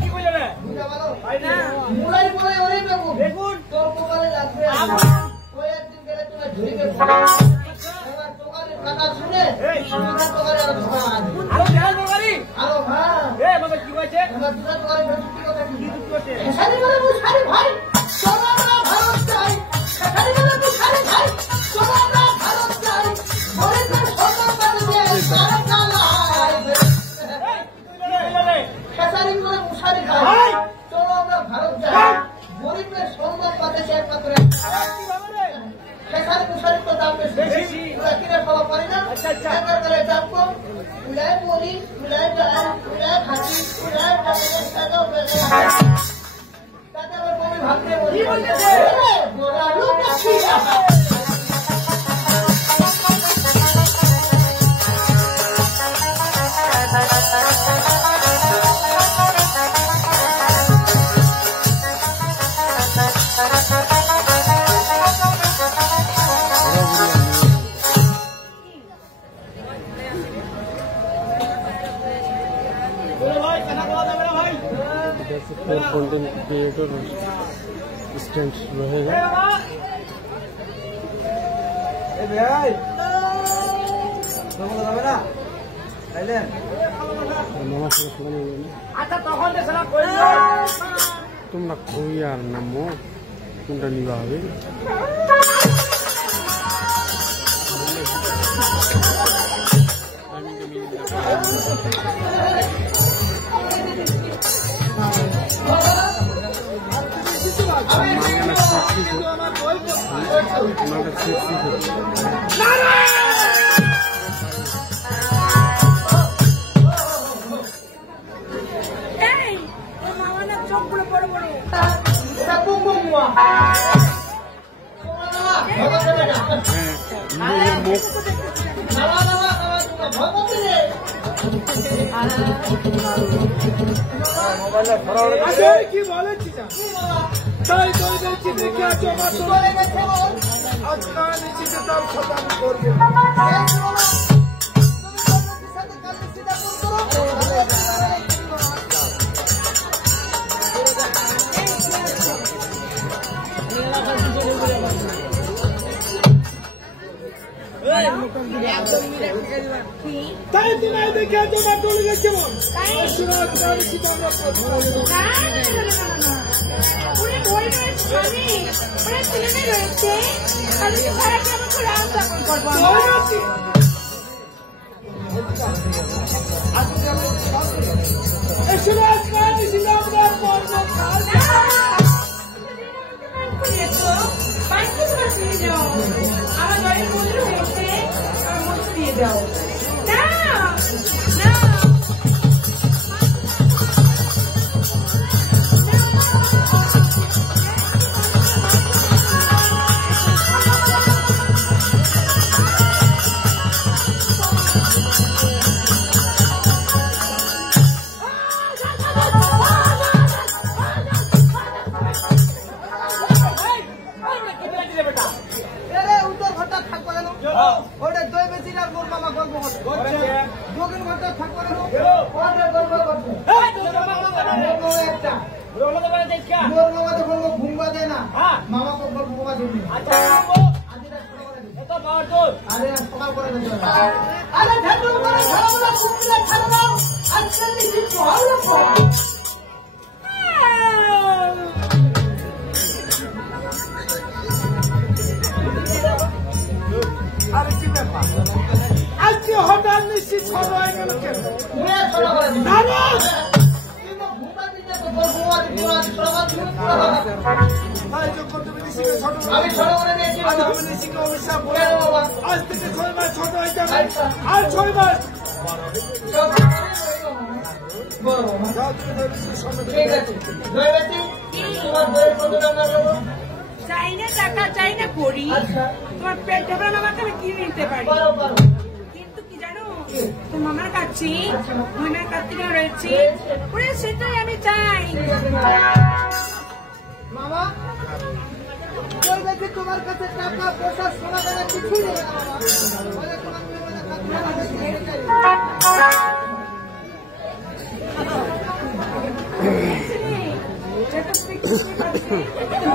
কি কইলে রে ভাই না মুলাই মুলাই ওরে বেগুন তোর কোবারে লাগবে ওই একদিন গেলে তুমি ঝুড়িকে এবার তোকারে কথা শুনে এই তোকারে আর ধরা আরো ধ্যান করি আরো হ্যাঁ এ মগজ কি কইছে আমরা দুটা তোকারে কি কথা কি করতে সারি বলে মুসারি ভাই চলো আমরা ভারত যাই সারি বলে মুসারি ভাই চলো আমরা ভারত যাই মরে তো সম্মান করে দিয়ে সারা কালাই সারি বলে মুসারি ভাই চলো আমরা ভারত যাই গরিবের সম্মান পাচ্ছে একমাত্র সারি মুসারি তো দাম বেশি ওরা কিনে খাওয়া পারে না আচ্ছা আচ্ছা একবার করে দাম কম উলাই বলি উলাই জান উলাই খাসি উলাই টাকা বেশি টাকা বলে ভাবতে বলি গোরা লোক আছে कंटेंट क्रिएटर स्टैंड रहेगा তোমরা খুবই আর নামো কোনটা নিবা হবে কি বলেছি তাই দইবেছি দেখে আছো আমার আজকে নিচে তাও খতম করবো তাই তুমি দেখে আছো আমার দলে গেছে শোনা তোমার কি তোমরা আজকে হঠাৎ নিশ্চিত ছড় হয়ে গেল কেন আমি ছোট করে নিয়েছি আজ থেকে 6 মাস ছোট হয়ে যাবে আর 6 মাস ঠিক আছে তোমার বইয়ের কত টাকা দেবো চাই না টাকা চাই না করি তোমার পেট ভরা আমাকে আমি কিনে নিতে পারি কিন্তু কি জানো তোর মামার কাছে মামার কাছে রয়েছে ওরে সেটাই আমি চাই মামা তোমার কাছে টাকা পয়সা সোনা দানা কিছুই নেই মামা আমাদের